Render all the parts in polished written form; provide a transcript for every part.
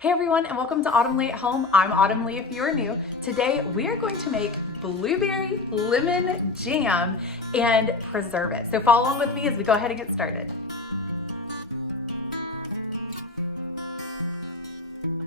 Hey everyone, and welcome to Autumn Lee at Home. I'm Autumn Lee if you are new. Today we are going to make blueberry lemon jam and preserve it. So follow along with me as we go ahead and get started.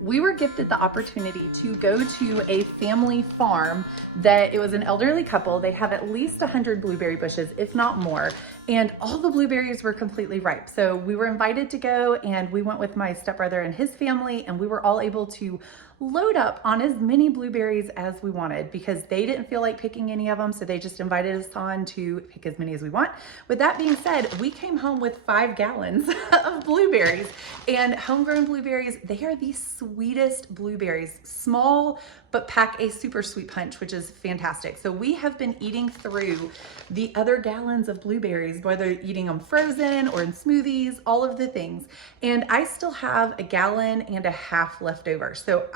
We were gifted the opportunity to go to a family farm that it was an elderly couple. They have at least 100 blueberry bushes, if not more, and all the blueberries were completely ripe. So we were invited to go, and we went with my stepbrother and his family, and we were all able to load up on as many blueberries as we wanted because they didn't feel like picking any of them. So they just invited us on to pick as many as we want. With that being said, we came home with 5 gallons of blueberries, and homegrown blueberries, they are the sweetest blueberries, small, but pack a super sweet punch, which is fantastic. So we have been eating through the other gallons of blueberries, whether eating them frozen or in smoothies, all of the things. And I still have 1.5 gallons left over. So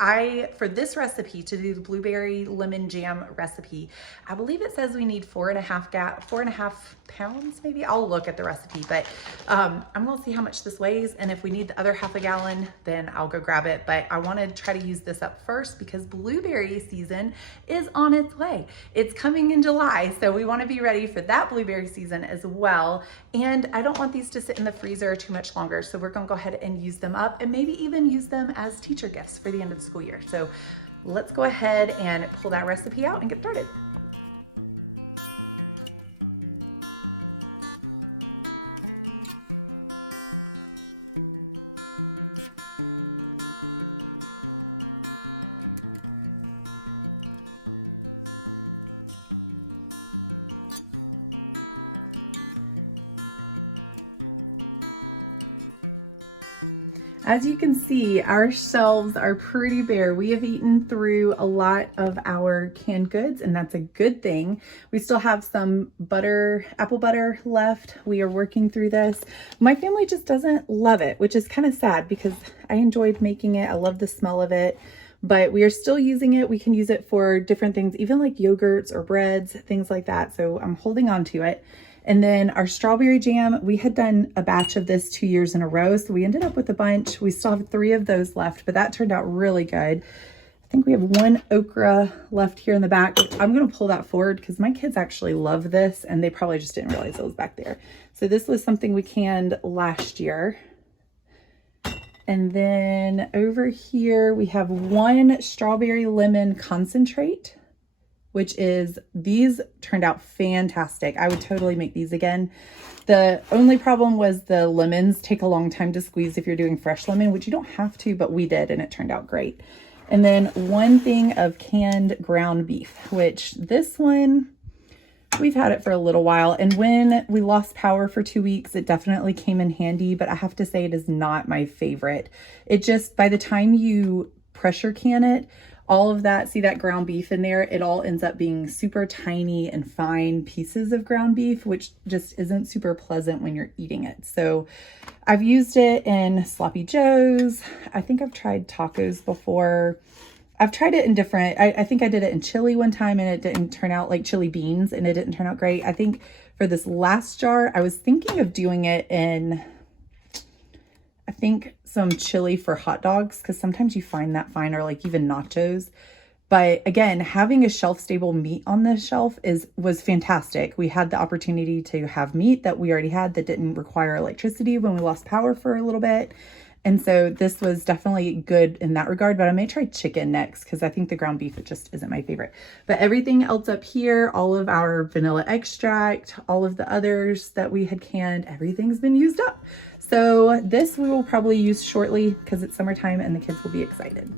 for this recipe, to do the blueberry lemon jam recipe, I believe it says we need 4.5 pounds, maybe. I'll look at the recipe, but I'm gonna see how much this weighs. And if we need the other 1/2 gallon, then I'll go grab it. But I wanna try to use this up first because blueberry season is on its way. It's coming in July. So we wanna be ready for that blueberry season as well. And I don't want these to sit in the freezer too much longer. So we're gonna go ahead and use them up and maybe even use them as teacher gifts for the end of the school year. So let's go ahead and pull that recipe out and get started. As you can see, our shelves are pretty bare. We have eaten through a lot of our canned goods, and that's a good thing. We still have some butter, apple butter left. We are working through this. My family just doesn't love it, which is kind of sad because I enjoyed making it. I love the smell of it, but we are still using it. We can use it for different things, even like yogurts or breads, things like that. So I'm holding on to it. And then our strawberry jam, we had done a batch of this 2 years in a row. So we ended up with a bunch. We still have 3 of those left, but that turned out really good. I think we have 1 okra left here in the back. I'm gonna pull that forward because my kids actually love this and they probably just didn't realize it was back there. So this was something we canned last year. And then over here, we have 1 strawberry lemon concentrate, which is, these turned out fantastic. I would totally make these again. The only problem was the lemons take a long time to squeeze if you're doing fresh lemon, which you don't have to, but we did, and it turned out great. And then 1 thing of canned ground beef, which this one, we've had it for a little while. And when we lost power for 2 weeks, it definitely came in handy, but I have to say it is not my favorite. It just, by the time you pressure can it, all of that, see that ground beef in there, it all ends up being super tiny and fine pieces of ground beef, which just isn't super pleasant when you're eating it. So I've used it in sloppy joes. I think I've tried tacos before. I've tried it in different, I think I did it in chili one time and it didn't turn out, like chili beans, and it didn't turn out great. I think for this last jar, I was thinking of doing it in, I think, some chili for hot dogs, because sometimes you find that fine, or like even nachos. But again, having a shelf-stable meat on this shelf was fantastic. We had the opportunity to have meat that we already had that didn't require electricity when we lost power for a little bit. And so this was definitely good in that regard, but I may try chicken next because I think the ground beef, it just isn't my favorite. But everything else up here, all of our vanilla extract, all of the others that we had canned, everything's been used up. So this we will probably use shortly because it's summertime and the kids will be excited.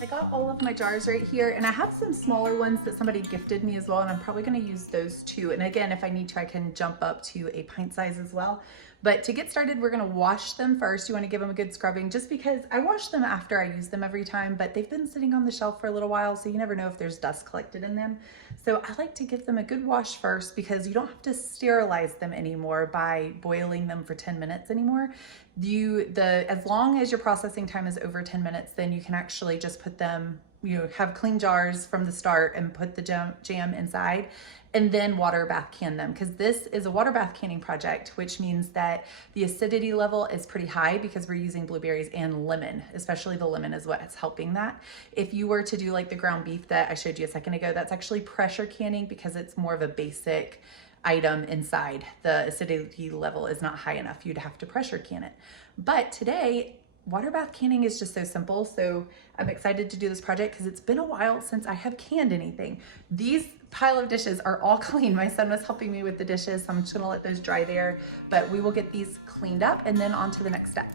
I got all of my jars right here, and I have some smaller ones that somebody gifted me as well, and I'm probably going to use those too. And again, if I need to, I can jump up to a pint size as well. But to get started, we're gonna wash them first. You wanna give them a good scrubbing, just because I wash them after I use them every time, but they've been sitting on the shelf for a little while, so you never know if there's dust collected in them. So I like to give them a good wash first, because you don't have to sterilize them anymore by boiling them for 10 minutes anymore. As long as your processing time is over 10 minutes, then you can actually just put them, have clean jars from the start and put the jam inside, and then water bath can them, because this is a water bath canning project, which means that the acidity level is pretty high because we're using blueberries and lemon, especially the lemon is what's helping that. If you were to do like the ground beef that I showed you a second ago, that's actually pressure canning because it's more of a basic item inside. The acidity level is not high enough. You'd have to pressure can it. But today, water bath canning is just so simple. So I'm excited to do this project because it's been a while since I have canned anything. These pile of dishes are all clean. My son was helping me with the dishes, so I'm just gonna let those dry there, but we will get these cleaned up and then on to the next step.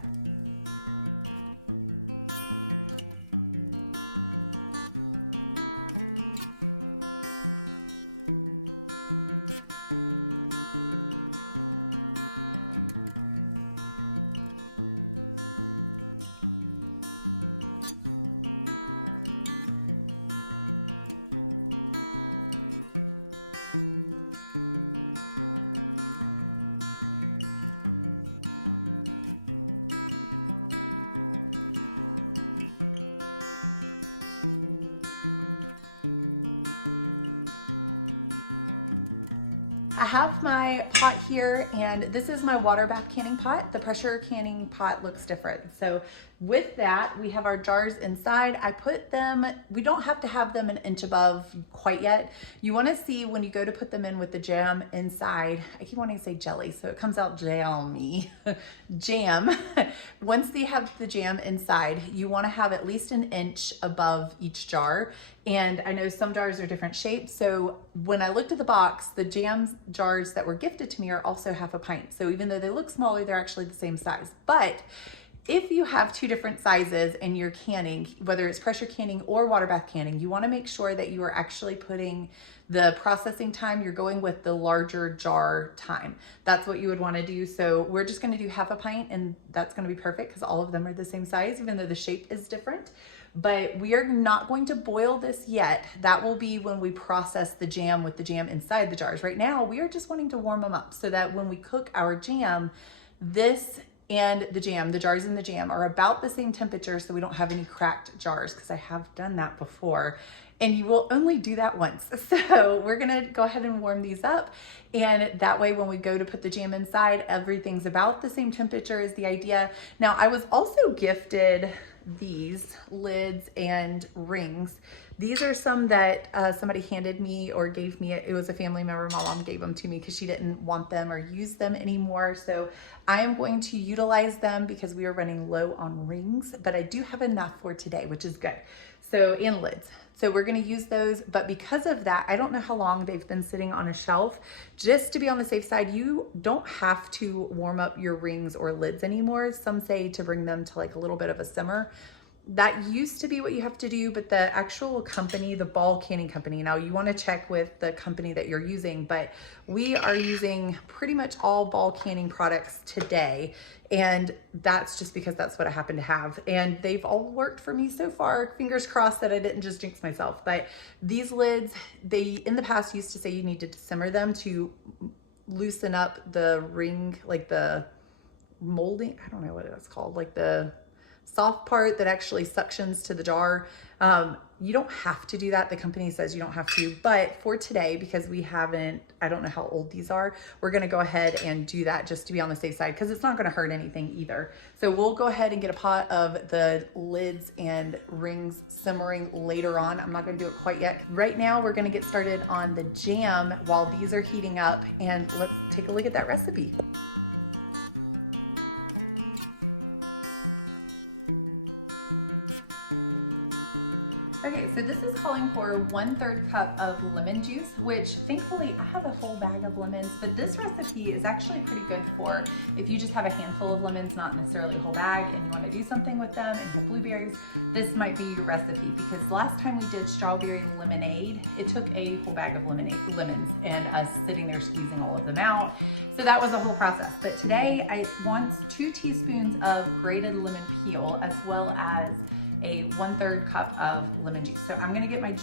I have my pot here, and this is my water bath canning pot. The pressure canning pot looks different. So with that, we have our jars inside. I put them, we don't have to have them an inch above quite yet. You wanna see when you go to put them in with the jam inside, I keep wanting to say jelly, so it comes out jammy, jam. Once they have the jam inside, you wanna have at least an inch above each jar. And I know some jars are different shapes. So when I looked at the box, the jam jars that were gifted to me are also half a pint. So even though they look smaller, they're actually the same size. But if you have two different sizes and you're canning, whether it's pressure canning or water bath canning, you wanna make sure that you are actually putting the processing time, you're going with the larger jar time. That's what you would wanna do. So we're just gonna do half a pint, and that's gonna be perfect because all of them are the same size, even though the shape is different. But we are not going to boil this yet. That will be when we process the jam with the jam inside the jars. Right now, we are just wanting to warm them up so that when we cook our jam, this and the jam, the jars in the jam, are about the same temperature, so we don't have any cracked jars, because I have done that before. And you will only do that once. So we're gonna go ahead and warm these up. And that way, when we go to put the jam inside, everything's about the same temperature is the idea. Now, I was also gifted these lids and rings. These are some that somebody handed me or gave me. It was a family member. My mom gave them to me because she didn't want them or use them anymore. So I am going to utilize them because we are running low on rings, but I do have enough for today, which is good. So, and lids. So we're gonna use those, but because of that, I don't know how long they've been sitting on a shelf. Just to be on the safe side, you don't have to warm up your rings or lids anymore. Some say to bring them to like a little bit of a simmer. That used to be what you have to do, but the actual company, the ball canning company, now you wanna check with the company that you're using, but we are using pretty much all ball canning products today. And that's just because that's what I happen to have. And they've all worked for me so far. Fingers crossed that I didn't just jinx myself. But these lids, they in the past used to say you needed to simmer them to loosen up the ring, like the molding, I don't know what it's called, like the soft part that actually suctions to the jar. You don't have to do that. The company says you don't have to, but for today, because we haven't, I don't know how old these are, we're gonna go ahead and do that just to be on the safe side, because it's not gonna hurt anything either. So we'll go ahead and get a pot of the lids and rings simmering later on. I'm not gonna do it quite yet. Right now, we're gonna get started on the jam while these are heating up, and let's take a look at that recipe. Okay, so this is calling for 1/3 cup of lemon juice, which thankfully I have a whole bag of lemons, but this recipe is actually pretty good for if you just have a handful of lemons, not necessarily a whole bag, and you want to do something with them and you have blueberries, this might be your recipe, because last time we did strawberry lemonade, it took a whole bag of lemons and us sitting there squeezing all of them out. So that was a whole process. But today I want 2 teaspoons of grated lemon peel, as well as a 1/3 cup of lemon juice. So I'm gonna get my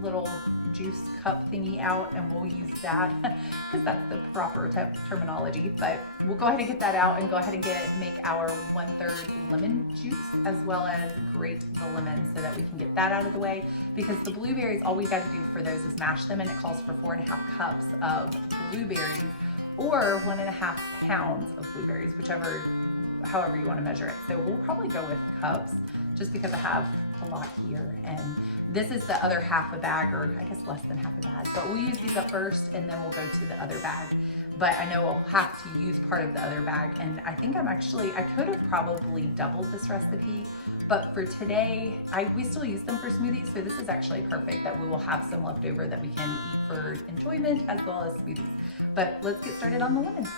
little juice cup thingy out, and we'll use that because that's the proper terminology. But we'll go ahead and get that out and go ahead and make our 1/3 lemon juice, as well as grate the lemon so that we can get that out of the way. Because the blueberries, all we got to do for those is mash them, and it calls for 4.5 cups of blueberries, or 1.5 pounds of blueberries, however you want to measure it. So we'll probably go with cups, just because I have a lot here, and this is the other half a bag, or I guess less than half a bag, but we'll use these up first and then we'll go to the other bag. But I know we'll have to use part of the other bag, and I think I could have probably doubled this recipe, but for today, we still use them for smoothies, so this is actually perfect that we will have some left over that we can eat for enjoyment as well as smoothies. But let's get started on the lemons.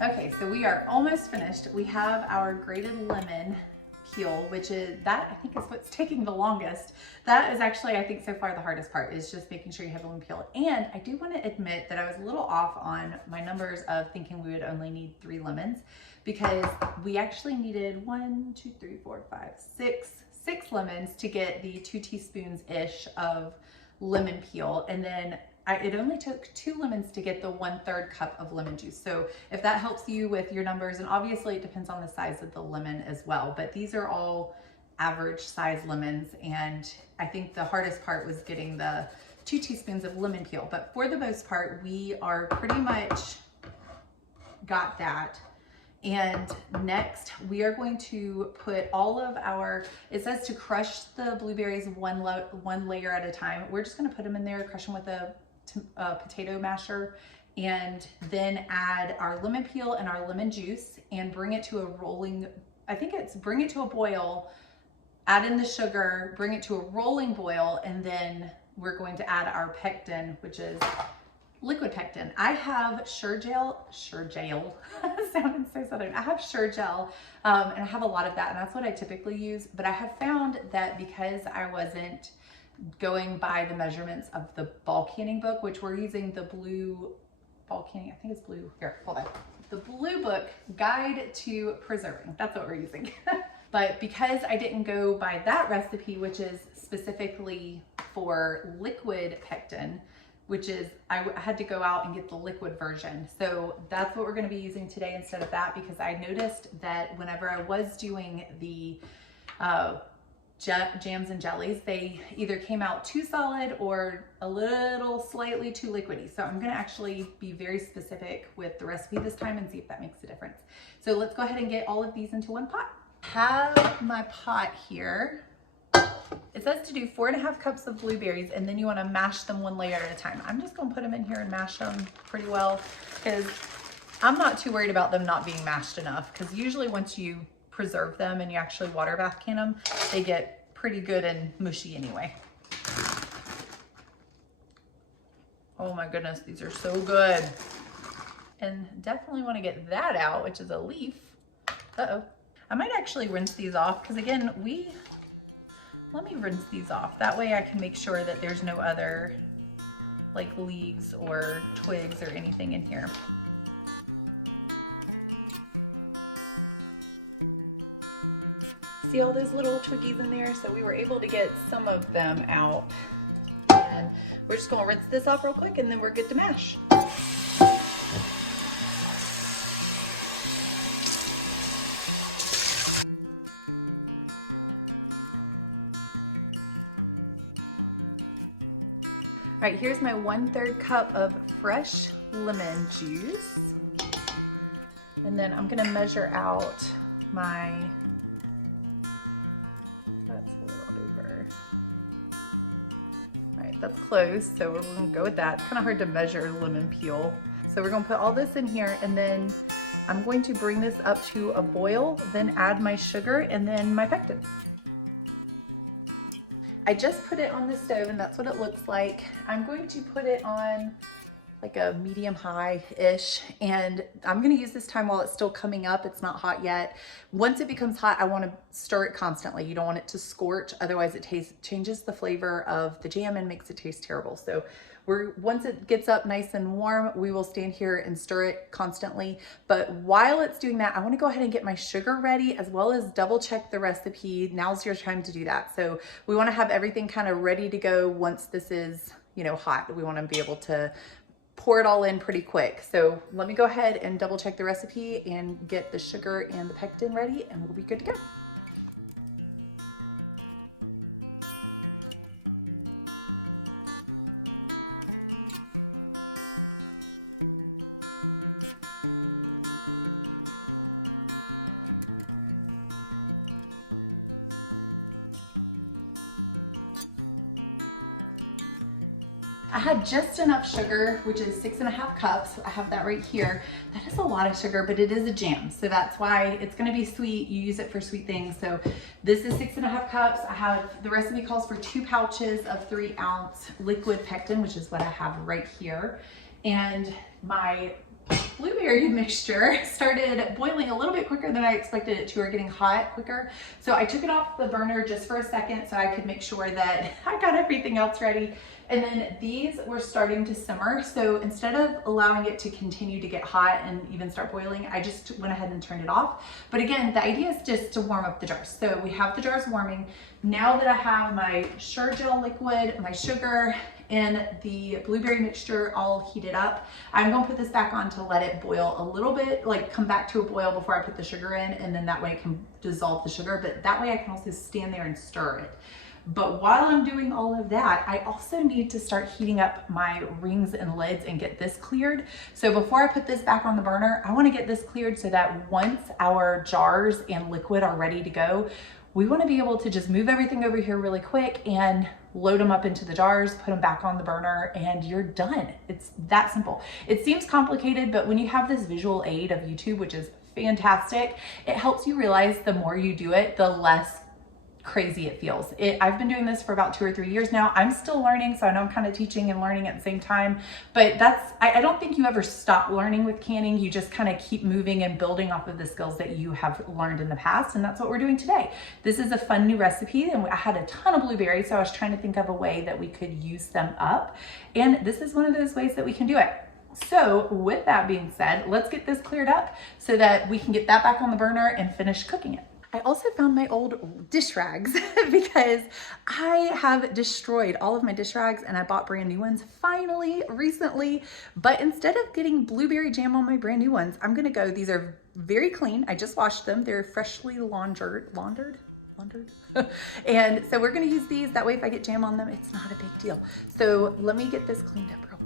Okay, so we are almost finished. We have our grated lemon peel, which is, that I think is what's taking the longest. That is actually, I think so far the hardest part, is just making sure you have the lemon peel. And I do want to admit that I was a little off on my numbers of thinking we would only need 3 lemons, because we actually needed 6 lemons to get the 2 teaspoons-ish of lemon peel. And then it only took 2 lemons to get the 1/3 cup of lemon juice. So if that helps you with your numbers, and obviously it depends on the size of the lemon as well, but these are all average size lemons, and I think the hardest part was getting the 2 teaspoons of lemon peel. But for the most part, we are pretty much got that. And next we are going to put all of it says to crush the blueberries one layer at a time. We're just going to put them in there, crush them with a potato masher, and then add our lemon peel and our lemon juice and bring it to a bring it to a boil, add in the sugar, bring it to a rolling boil, and then we're going to add our pectin, which is liquid pectin. I have Sure-Gel, sounding so southern. I have Sure-Gel, and I have a lot of that, and that's what I typically use. But I have found that because I wasn't going by the measurements of the ball canning book, which we're using the blue ball canning, I think it's blue, here, hold on. The Blue Book Guide to Preserving, that's what we're using. But because I didn't go by that recipe, which is specifically for liquid pectin, which is, I had to go out and get the liquid version. So that's what we're gonna be using today instead of that, because I noticed that whenever I was doing the jams and jellies, they either came out too solid or a little slightly too liquidy. So I'm gonna actually be very specific with the recipe this time and see if that makes a difference. So let's go ahead and get all of these into one pot. Have my pot here. It says to do 4.5 cups of blueberries, and then you want to mash them 1 layer at a time. I'm just going to put them in here and mash them pretty well, because I'm not too worried about them not being mashed enough, because usually once you preserve them and you actually water bath can them, they get pretty good and mushy anyway. Oh my goodness, these are so good. And definitely want to get that out, which is a leaf. Uh-oh. I might actually rinse these off, because again, let me rinse these off. That way I can make sure that there's no other like leaves or twigs or anything in here. See all those little twiggies in there? So we were able to get some of them out. And we're just gonna rinse this off real quick, and then we're good to mash. All right, here's my 1/3 cup of fresh lemon juice. And then I'm gonna measure out my, that's a little over. All right, that's close, so we're gonna go with that. It's kind of hard to measure lemon peel. So we're gonna put all this in here, and then I'm going to bring this up to a boil, then add my sugar and then my pectin. I just put it on the stove and that's what it looks like. I'm going to put it on like a medium high-ish, and I'm gonna use this time while it's still coming up. It's not hot yet. Once it becomes hot, I wanna stir it constantly. You don't want it to scorch, otherwise it changes the flavor of the jam and makes it taste terrible. So once it gets up nice and warm, we will stand here and stir it constantly. But while it's doing that, I wanna go ahead and get my sugar ready, as well as double check the recipe. Now's your time to do that. So we wanna have everything kind of ready to go once this is, you know, hot. We wanna be able to pour it all in pretty quick. So let me go ahead and double check the recipe and get the sugar and the pectin ready, and we'll be good to go. I had just enough sugar, which is 6.5 cups. I have that right here. That is a lot of sugar, but it is a jam. So that's why it's gonna be sweet. You use it for sweet things. So this is 6.5 cups. I have, the recipe calls for 2 pouches of 3-ounce liquid pectin, which is what I have right here. And my blueberry mixture started boiling a little bit quicker than I expected it to, or getting hot quicker. So I took it off the burner just for a second so I could make sure that I got everything else ready. And then these were starting to simmer. So instead of allowing it to continue to get hot and even start boiling, I just went ahead and turned it off. But again, the idea is just to warm up the jars. So we have the jars warming. Now that I have my Sure-Gel liquid, my sugar, and the blueberry mixture all heated up, I'm gonna put this back on to let it boil a little bit, like come back to a boil before I put the sugar in, and then that way it can dissolve the sugar, but that way I can also stand there and stir it. But while I'm doing all of that, I also need to start heating up my rings and lids and get this cleared. So before I put this back on the burner, I wanna get this cleared so that once our jars and liquid are ready to go, we wanna be able to just move everything over here really quick and load them up into the jars, put them back on the burner, and you're done. It's that simple. It seems complicated, but when you have this visual aid of YouTube, which is fantastic, it helps you realize the more you do it, the less crazy it feels. I've been doing this for about 2 or 3 years now. I'm still learning, so I know I'm kind of teaching and learning at the same time, but I don't think you ever stop learning with canning. You just kind of keep moving and building off of the skills that you have learned in the past, and that's what we're doing today. This is a fun new recipe, and I had a ton of blueberries, so I was trying to think of a way that we could use them up, and this is one of those ways that we can do it. So with that being said, let's get this cleared up so that we can get that back on the burner and finish cooking it. I also found my old dish rags because I have destroyed all of my dish rags and I bought brand new ones finally recently. But instead of getting blueberry jam on my brand new ones, I'm gonna go, these are very clean. I just washed them. They're freshly laundered. And so we're gonna use these. That way if I get jam on them, it's not a big deal. So let me get this cleaned up real quick.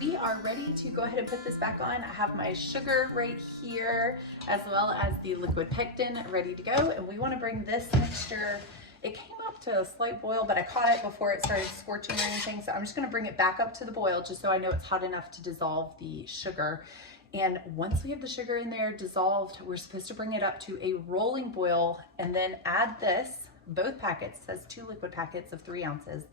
We are ready to go ahead and put this back on. I have my sugar right here, as well as the liquid pectin ready to go. And we want to bring this mixture, it came up to a slight boil, but I caught it before it started scorching or anything. So I'm just going to bring it back up to the boil just so I know it's hot enough to dissolve the sugar. And once we have the sugar in there dissolved, we're supposed to bring it up to a rolling boil and then add this, both packets, says 2 liquid packets of 3 ounces,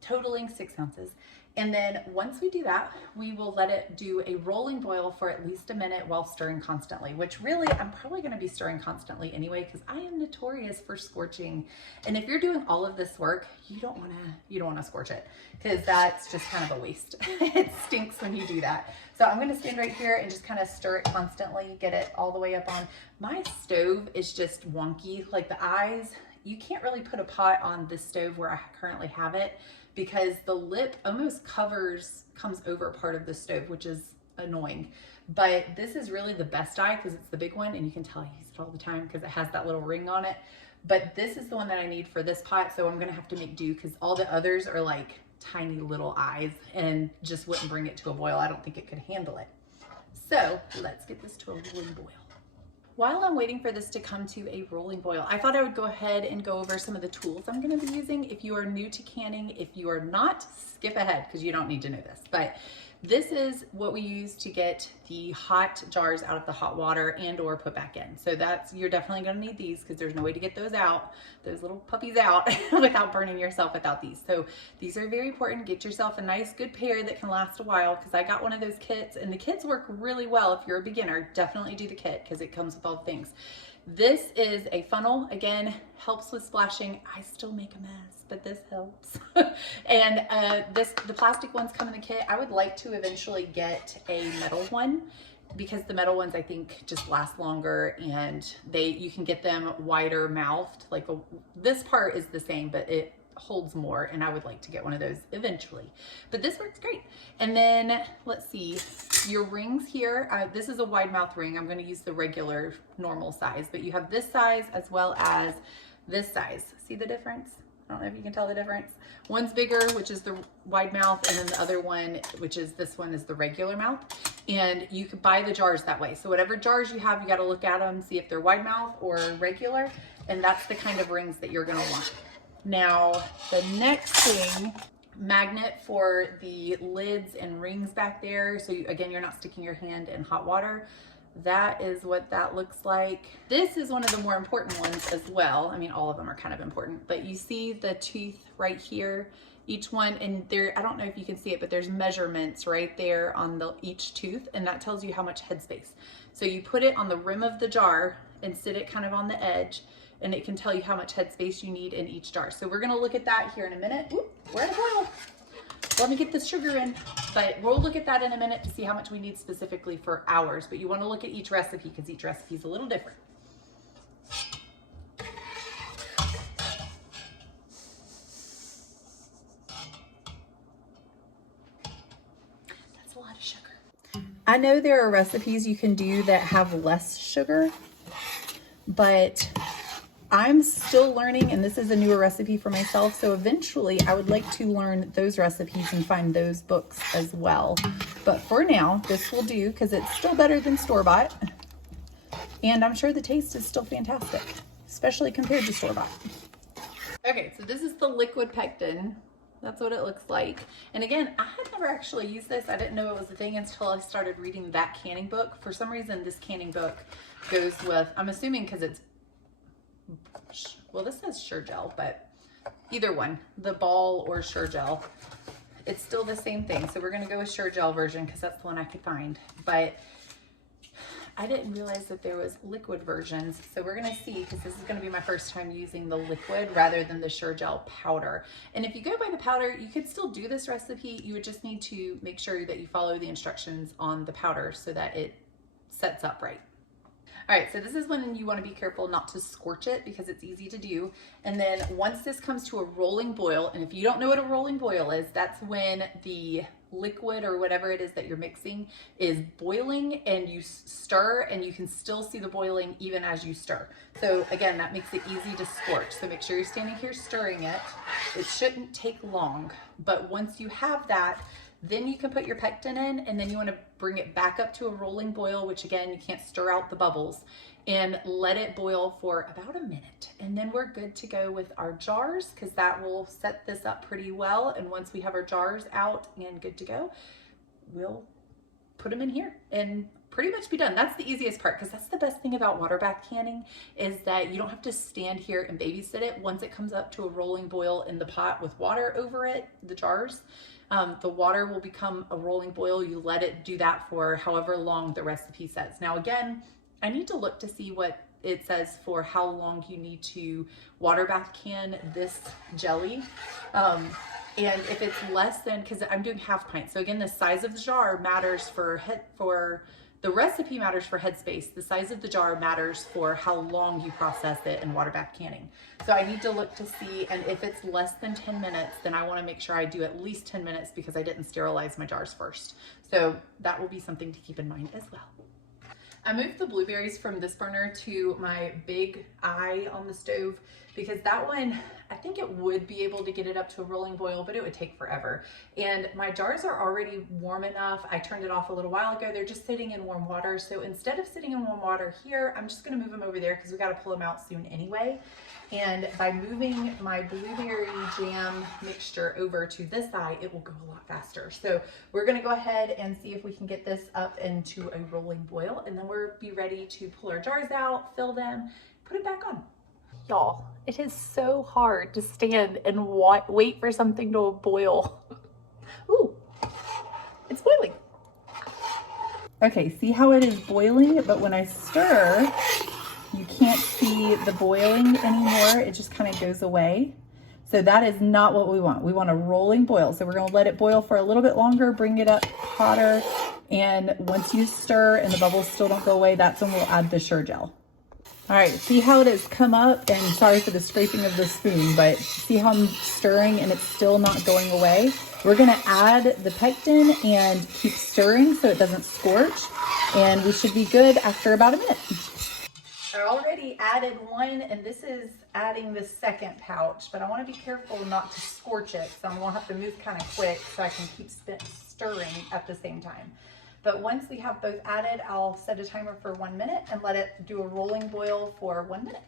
totaling 6 ounces. And then once we do that, we will let it do a rolling boil for at least a minute while stirring constantly, which really I'm probably going to be stirring constantly anyway, because I am notorious for scorching. And if you're doing all of this work, you don't want to scorch it, because that's just kind of a waste. It stinks when you do that. So I'm going to stand right here and just kind of stir it constantly, get it all the way up on. My stove is just wonky, like the eyes. You can't really put a pot on this stove where I currently have it, because the lip almost comes over part of the stove, which is annoying. But this is really the best eye because it's the big one, and you can tell I use it all the time because it has that little ring on it. But this is the one that I need for this pot, so I'm gonna have to make do, because all the others are like tiny little eyes and just wouldn't bring it to a boil. I don't think it could handle it. So let's get this to a rolling boil. While I'm waiting for this to come to a rolling boil, I thought I would go ahead and go over some of the tools I'm going to be using. If you are new to canning, if you are not, skip ahead because you don't need to know this. But this is what we use to get the hot jars out of the hot water and or put back in. So you're definitely going to need these, because there's no way to get those out, those little puppies out without burning yourself without these. So these are very important. Get yourself a nice good pair that can last a while, because I got one of those kits, and the kits work really well. If you're a beginner, definitely do the kit because it comes with all the things. This is a funnel, again, helps with splashing. I still make a mess, but this helps. And the plastic ones come in the kit. I would like to eventually get a metal one, because the metal ones I think just last longer, and you can get them wider mouthed. Like this part is the same, but it holds more, and I would like to get one of those eventually. But this works great. And then let's see, your rings here, this is a wide mouth ring. I'm going to use the regular normal size, but you have this size as well as this size. See the difference? I don't know if you can tell the difference. One's bigger, which is the wide mouth, and then the other one, which is this one, is the regular mouth. And you can buy the jars that way. So whatever jars you have, you got to look at them, see if they're wide mouth or regular, and that's the kind of rings that you're going to want. Now, the next thing, magnet for the lids and rings back there. So again, you're not sticking your hand in hot water. That is what that looks like. This is one of the more important ones as well. I mean, all of them are kind of important, but you see the teeth right here, each one, and there, I don't know if you can see it, but there's measurements right there on each tooth, and that tells you how much headspace. So you put it on the rim of the jar and sit it kind of on the edge, and it can tell you how much headspace you need in each jar. So we're gonna look at that here in a minute. Ooh, we're at a boil. Let me get the sugar in, but we'll look at that in a minute to see how much we need specifically for ours. But you wanna look at each recipe because each recipe is a little different. That's a lot of sugar. I know there are recipes you can do that have less sugar, but I'm still learning, and this is a newer recipe for myself, so eventually I would like to learn those recipes and find those books as well. But for now, this will do, because it's still better than store-bought, and I'm sure the taste is still fantastic, especially compared to store-bought. Okay, so this is the liquid pectin. That's what it looks like. And again, I had never actually used this. I didn't know it was a thing until I started reading that canning book. For some reason, this canning book goes with, I'm assuming because it's, well, this says Sure-Gel, but either one, the ball or Sure-Gel, it's still the same thing. So we're going to go with Sure-Gel version because that's the one I could find. But I didn't realize that there was liquid versions. So we're going to see, because this is going to be my first time using the liquid rather than the Sure-Gel powder. And if you go by the powder, you could still do this recipe. You would just need to make sure that you follow the instructions on the powder so that it sets up right. All right, so this is when you want to be careful not to scorch it because it's easy to do. And then once this comes to a rolling boil, and if you don't know what a rolling boil is, that's when the liquid or whatever it is that you're mixing is boiling and you stir, and you can still see the boiling even as you stir. So again, that makes it easy to scorch. So make sure you're standing here stirring it. It shouldn't take long, but once you have that, then you can put your pectin in, and then you want to bring it back up to a rolling boil, which again, you can't stir out the bubbles, and let it boil for about a minute. And then we're good to go with our jars, because that will set this up pretty well. And once we have our jars out and good to go, we'll put them in here and pretty much be done. That's the easiest part, because that's the best thing about water bath canning, is that you don't have to stand here and babysit it. Once it comes up to a rolling boil in the pot with water over it, the jars, the water will become a rolling boil. You let it do that for however long the recipe says. Now again, I need to look to see what it says for how long you need to water bath can this jelly. And if it's less than, because I'm doing half pint. So again, the size of the jar matters for the recipe matters for headspace. The size of the jar matters for how long you process it in water bath canning. So I need to look to see, and if it's less than 10 minutes, then I want to make sure I do at least 10 minutes because I didn't sterilize my jars first. So that will be something to keep in mind as well. I moved the blueberries from this burner to my big eye on the stove because that one, I think it would be able to get it up to a rolling boil, but it would take forever. And my jars are already warm enough. I turned it off a little while ago. They're just sitting in warm water. So instead of sitting in warm water here, I'm just gonna move them over there because we gotta pull them out soon anyway. And by moving my blueberry jam mixture over to this side, it will go a lot faster. So we're gonna go ahead and see if we can get this up into a rolling boil, and then we'll be ready to pull our jars out, fill them, put it back on. Y'all, it is so hard to stand and wait for something to boil. Ooh, it's boiling. Okay, see how it is boiling, but when I stir, you can't see the boiling anymore. It just kind of goes away. So that is not what we want. We want a rolling boil. So we're gonna let it boil for a little bit longer, bring it up hotter. And once you stir and the bubbles still don't go away, that's when we'll add the Sure Gel. All right, see how it has come up, and sorry for the scraping of the spoon, but see how I'm stirring and it's still not going away? We're gonna add the pectin and keep stirring so it doesn't scorch, and we should be good after about a minute. I already added one, and this is adding the second pouch, but I wanna be careful not to scorch it, so I'm gonna have to move kind of quick so I can keep stirring at the same time. But once we have both added, I'll set a timer for 1 minute and let it do a rolling boil for 1 minute.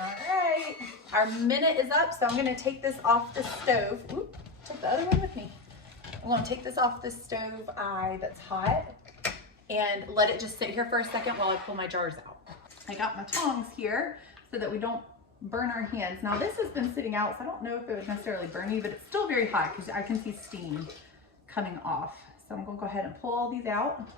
All right, our minute is up, so I'm gonna take this off the stove. Oop, take the other one with me. I'm gonna take this off the stove eye that's hot and let it just sit here for a second while I pull my jars out. I got my tongs here so that we don't burn our hands. Now this has been sitting out, so I don't know if it would necessarily burn you, but it's still very hot because I can see steam coming off. So I'm gonna go ahead and pull all these out.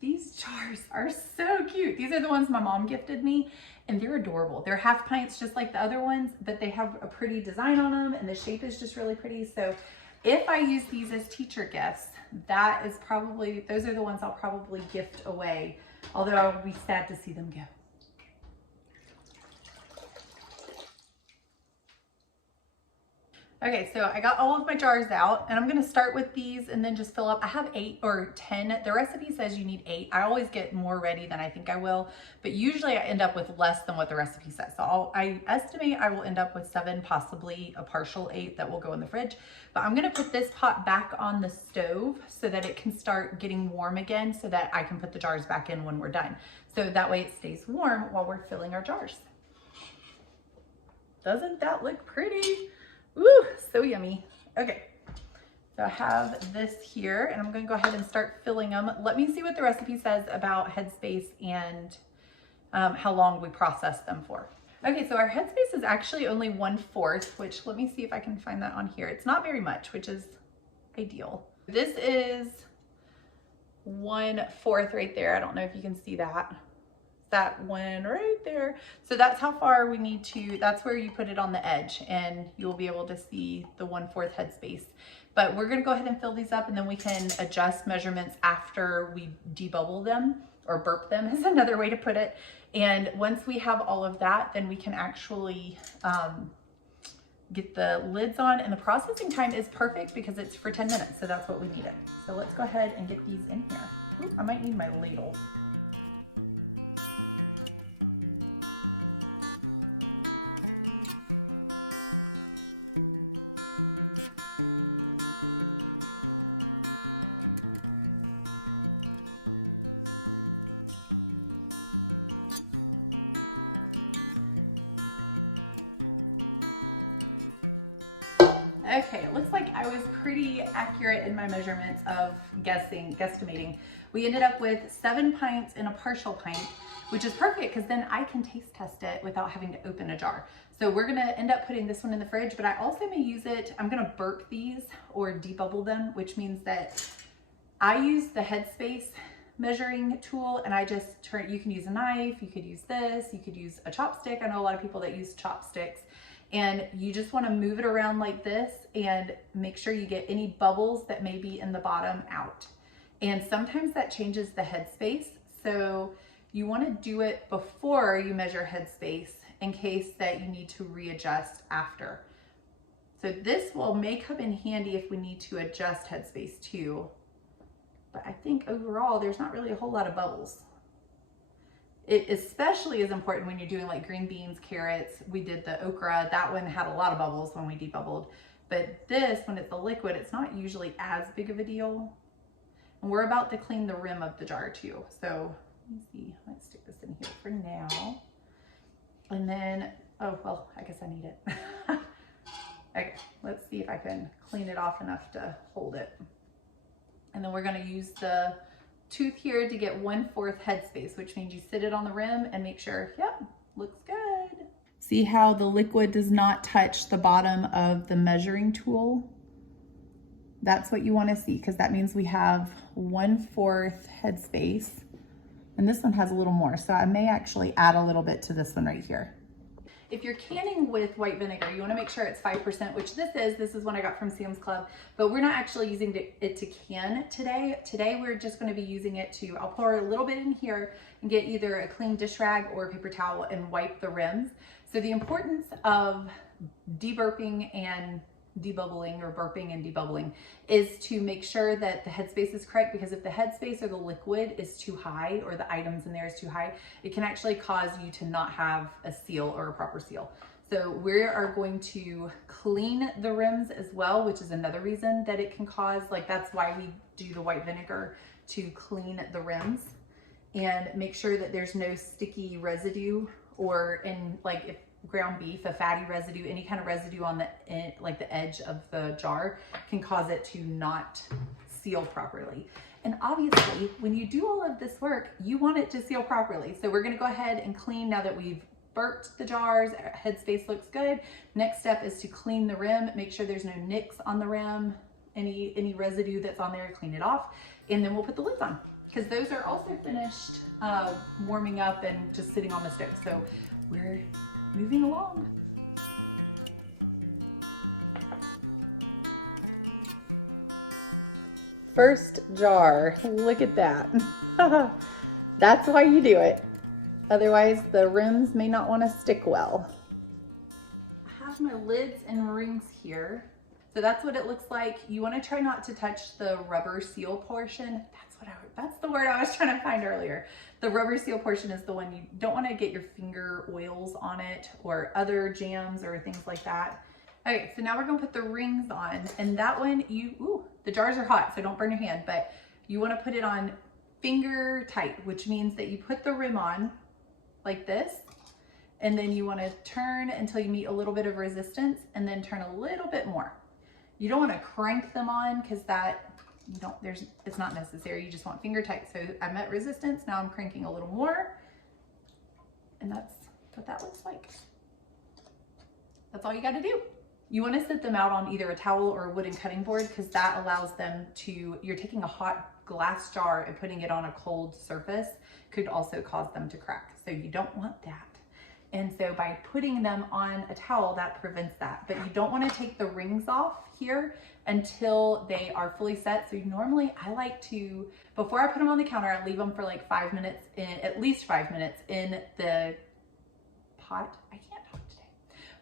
These jars are so cute. These are the ones my mom gifted me, and they're adorable. They're half pints just like the other ones, but they have a pretty design on them, and the shape is just really pretty. So if I use these as teacher gifts, that is probably, those are the ones I'll probably gift away, although I would be sad to see them go. Okay, so I got all of my jars out, and I'm gonna start with these and then just fill up. I have 8 or 10. The recipe says you need 8. I always get more ready than I think I will, but usually I end up with less than what the recipe says. So I estimate I will end up with 7, possibly a partial 8 that will go in the fridge. But I'm gonna put this pot back on the stove so that it can start getting warm again so that I can put the jars back in when we're done. So that way it stays warm while we're filling our jars. Doesn't that look pretty? Ooh, so yummy. Okay, so I have this here, and I'm gonna go ahead and start filling them. Let me see what the recipe says about headspace and how long we process them for. Okay, so our headspace is actually only 1/4, which let me see if I can find that on here. It's not very much, which is ideal. This is 1/4 right there. I don't know if you can see that. That one right there. So that's how far we need to, that's where you put it on the edge, and you'll be able to see the 1/4 headspace. But we're gonna go ahead and fill these up, and then we can adjust measurements after we debubble them, or burp them is another way to put it. And once we have all of that, then we can actually get the lids on, and the processing time is perfect because it's for 10 minutes, so that's what we needed. So let's go ahead and get these in here. Ooh, I might need my ladle. Okay, it looks like I was pretty accurate in my measurements of guesstimating. We ended up with 7 pints in a partial pint, which is perfect because then I can taste test it without having to open a jar. So we're gonna end up putting this one in the fridge, but I also may use it, I'm gonna burp these or debubble them, which means that I use the headspace measuring tool and I just turn, you can use a knife, you could use this, you could use a chopstick. I know a lot of people that use chopsticks. And you just want to move it around like this and make sure you get any bubbles that may be in the bottom out. And sometimes that changes the headspace. So you want to do it before you measure headspace in case that you need to readjust after. So this may come in handy if we need to adjust headspace too. But I think overall, there's not really a whole lot of bubbles. It especially is important when you're doing like green beans, carrots. We did the okra. That one had a lot of bubbles when we debubbled. But this, when it's a liquid, it's not usually as big of a deal. And we're about to clean the rim of the jar too. So let me see, let's stick this in here for now. And then, oh, well, I guess I need it. Okay, let's see if I can clean it off enough to hold it. And then we're gonna use the tooth here to get 1/4 headspace, which means you sit it on the rim and make sure, yep, looks good. See how the liquid does not touch the bottom of the measuring tool? That's what you want to see, because that means we have 1/4 headspace. And this one has a little more, so I may actually add a little bit to this one right here. If you're canning with white vinegar, you want to make sure it's 5%, which this is one I got from Sam's Club, but we're not actually using it to can today. Today we're just going to be using it to, I'll pour a little bit in here and get either a clean dish rag or a paper towel and wipe the rims. So the importance of deburping and debubbling, or burping and debubbling, is to make sure that the headspace is correct, because if the headspace or the liquid is too high, or the items in there is too high, it can actually cause you to not have a seal or a proper seal. So we are going to clean the rims as well, which is another reason that it can cause, like that's why we do the white vinegar, to clean the rims and make sure that there's no sticky residue, or in like if ground beef, a fatty residue, any kind of residue on the like the edge of the jar can cause it to not seal properly. And obviously when you do all of this work, you want it to seal properly. So we're going to go ahead and clean now that we've burped the jars. Headspace looks good. Next step is to clean the rim, make sure there's no nicks on the rim, any residue that's on there, clean it off, and then we'll put the lids on, because those are also finished warming up and just sitting on the stove. So we're moving along. First jar, look at that. That's why you do it. Otherwise the rims may not want to stick well. I have my lids and rings here. So that's what it looks like. You want to try not to touch the rubber seal portion. That's the word I was trying to find earlier. The rubber seal portion is the one you don't want to get your finger oils on it, or other jams or things like that. Okay, so now we're going to put the rings on, and that one the jars are hot, so don't burn your hand, but you want to put it on finger tight, which means that you put the rim on like this, and then you want to turn until you meet a little bit of resistance, and then turn a little bit more. You don't want to crank them on, because it's not necessary. You just want finger tight. So I'm at resistance, now I'm cranking a little more, and that's what that looks like. That's all you got to do. You want to set them out on either a towel or a wooden cutting board, because that allows them to, you're taking a hot glass jar and putting it on a cold surface could also cause them to crack. So you don't want that. And so by putting them on a towel, that prevents that. But you don't want to take the rings off here until they are fully set. So normally I like to, before I put them on the counter, I leave them for like 5 minutes, at least 5 minutes in the pot. I can't talk today.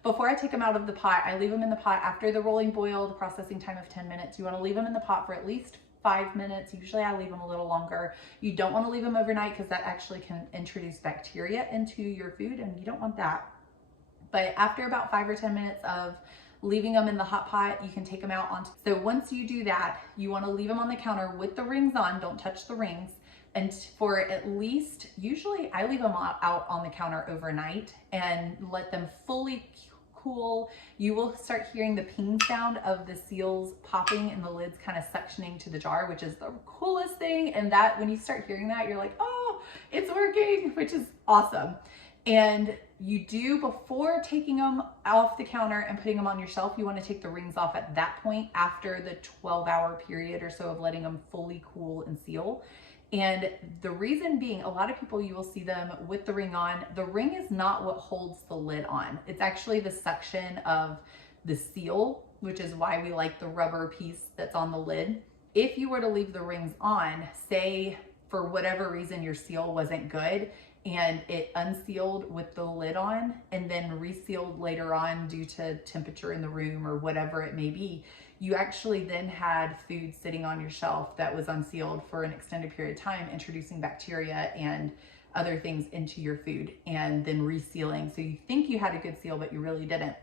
Before I take them out of the pot, I leave them in the pot after the rolling boil, the processing time of 10 minutes. You want to leave them in the pot for at least 5 minutes. Usually I leave them a little longer. You don't want to leave them overnight, because that actually can introduce bacteria into your food, and you don't want that. But after about 5 or 10 minutes of leaving them in the hot pot, you can take them out onto. So once you do that, you want to leave them on the counter with the rings on. Don't touch the rings. And for at least, usually I leave them out on the counter overnight and let them fully cool. You will start hearing the ping sound of the seals popping and the lids kind of suctioning to the jar, which is the coolest thing. And that when you start hearing that, you're like, oh, it's working, which is awesome. And you do, before taking them off the counter and putting them on your shelf, you want to take the rings off at that point after the 12-hour period or so of letting them fully cool and seal. And the reason being, a lot of people, you will see them with the ring on. The ring is not what holds the lid on. It's actually the suction of the seal, which is why we like the rubber piece that's on the lid. If you were to leave the rings on, say for whatever reason your seal wasn't good and it unsealed with the lid on and then resealed later on due to temperature in the room or whatever it may be, you actually then had food sitting on your shelf that was unsealed for an extended period of time, introducing bacteria and other things into your food and then resealing. So you think you had a good seal, but you really didn't.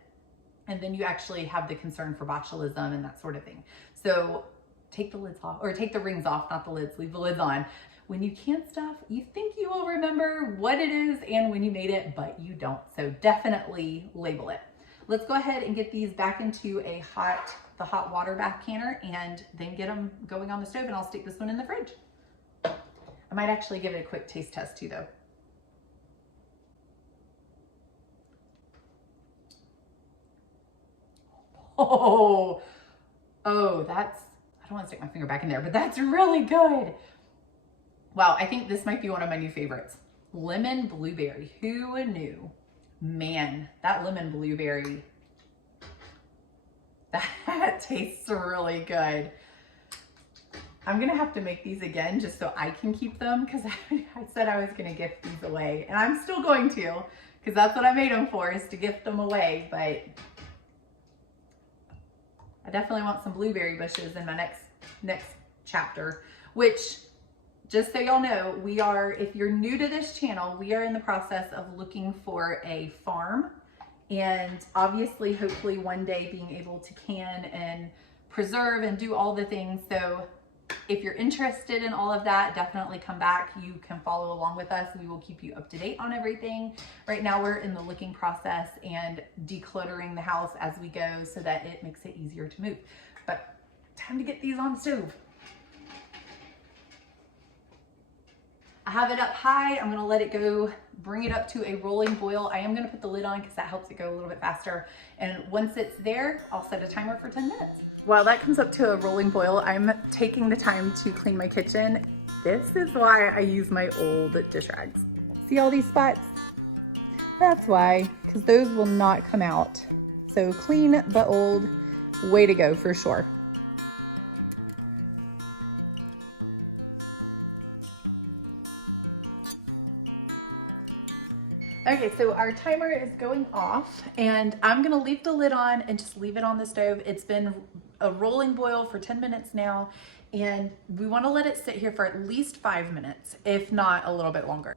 And then you actually have the concern for botulism and that sort of thing. So take the lids off, or take the rings off, not the lids, leave the lids on. When you can stuff, you think you will remember what it is and when you made it, but you don't. So definitely label it. Let's go ahead and get these back into the hot water bath canner and then get them going on the stove, and I'll stick this one in the fridge. I might actually give it a quick taste test too though. Oh, that's, I don't want to stick my finger back in there, but that's really good. Wow, I think this might be one of my new favorites. Lemon blueberry. Who knew? Man, that lemon blueberry, that tastes really good. I'm gonna have to make these again just so I can keep them, because I said I was gonna gift these away, and I'm still going to, because that's what I made them for, is to gift them away. But I definitely want some blueberry bushes in my next chapter, which, just so y'all know, we are, if you're new to this channel, we are in the process of looking for a farm, and obviously, hopefully one day being able to can and preserve and do all the things. So if you're interested in all of that, definitely come back. You can follow along with us. We will keep you up to date on everything. Right now we're in the looking process and decluttering the house as we go so that it makes it easier to move. But time to get these on the stove. I have it up high. I'm gonna let it go, bring it up to a rolling boil. I am gonna put the lid on because that helps it go a little bit faster. And once it's there, I'll set a timer for 10 minutes. While that comes up to a rolling boil, I'm taking the time to clean my kitchen. This is why I use my old dish rags. See all these spots? That's why, because those will not come out. So clean the old, way to go for sure. Okay, so our timer is going off, and I'm gonna leave the lid on and just leave it on the stove. It's been a rolling boil for 10 minutes now, and we wanna let it sit here for at least 5 minutes, if not a little bit longer.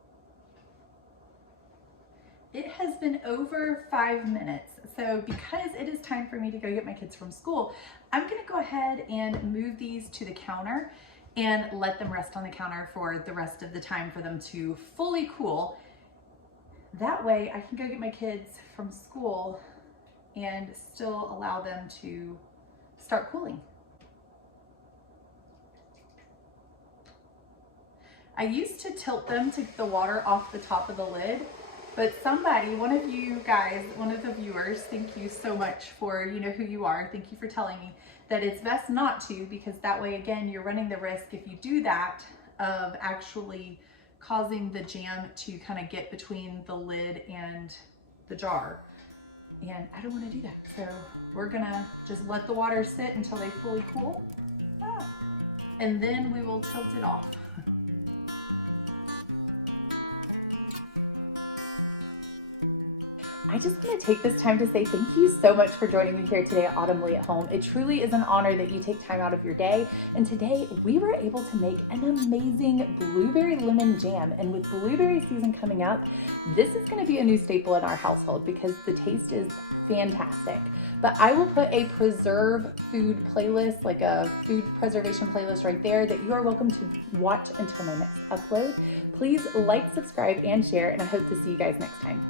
It has been over 5 minutes, so because it is time for me to go get my kids from school, I'm gonna go ahead and move these to the counter and let them rest on the counter for the rest of the time for them to fully cool. That way I can go get my kids from school and still allow them to start cooling. I used to tilt them to get the water off the top of the lid, but somebody, one of you guys, one of the viewers, thank you so much for, you know who you are, thank you for telling me that it's best not to, because that way, again, you're running the risk, if you do that, of actually causing the jam to kind of get between the lid and the jar. And I don't want to do that. So we're gonna just let the water sit until they fully cool. And then we will tilt it off. I just want to take this time to say thank you so much for joining me here today at Autumnly at Home. It truly is an honor that you take time out of your day. And today we were able to make an amazing blueberry lemon jam. And with blueberry season coming up, this is going to be a new staple in our household because the taste is fantastic. But I will put a preserve food playlist, like a food preservation playlist right there that you are welcome to watch until my next upload. Please like, subscribe, and share, and I hope to see you guys next time.